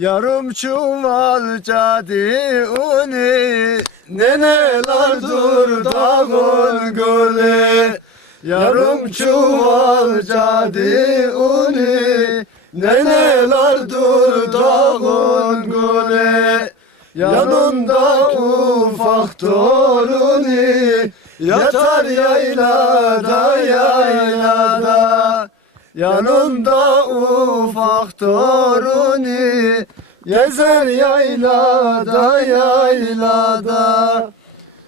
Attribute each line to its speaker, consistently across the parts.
Speaker 1: Yarım çuval cadi uni Neneler dur dağın gölü Yarım çuval cadi uni Neneler dur dağın gölü Yanında ufak toruni Yatar yaylada yaylada Yanında ufak toruni Gezer yaylada yaylada.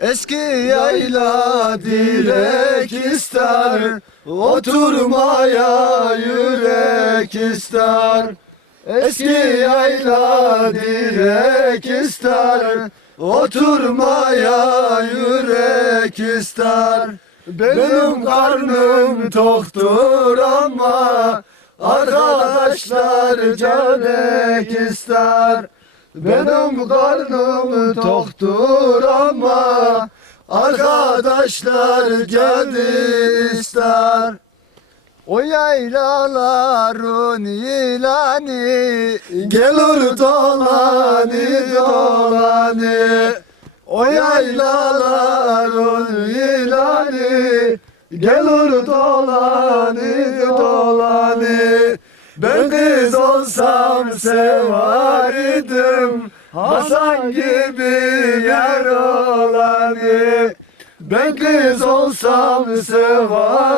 Speaker 1: Eski yayla direk ister Oturmaya yürek ister. Eski yayla direk ister Oturmaya yürek ister. Benim karnım toktur ama Arkadaşlar canek ister. Benim karnım toktur ama Arkadaşlar geldi ister. O yaylaların ilanı Gelir dolanı O yaylaların ilanı Gelir dolanı dolanı Ben kız olsam severdim Hasan gibi yer olanı. Ben kız olsam severdim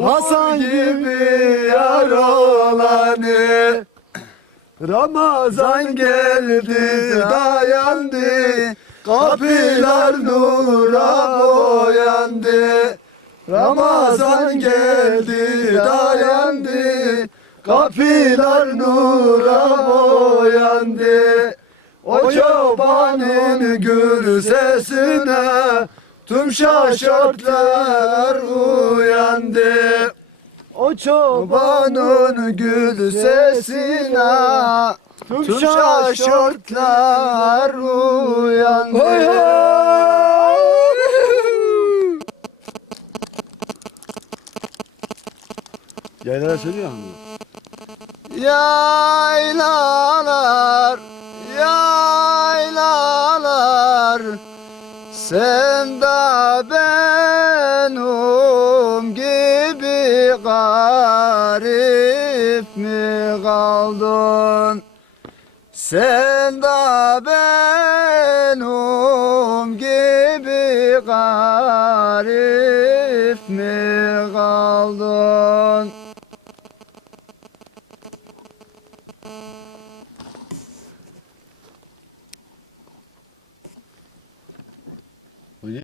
Speaker 1: Hasan gibi yar olanı. Ramazan geldi dayandı Kapılar nura boyandı Ramazan geldi dayandı Kapılar nura boyandı o çobanın gür sesine tüm şaşırtlar uyandı. O çobanın gül sesine tüm şaşırtlar uyandı.
Speaker 2: Yaylara söylüyor mu?
Speaker 1: Yaylalar, yaylalar Sen de benim gibi garip mi kaldın? Sen de benim gibi garip mi kaldın? nie?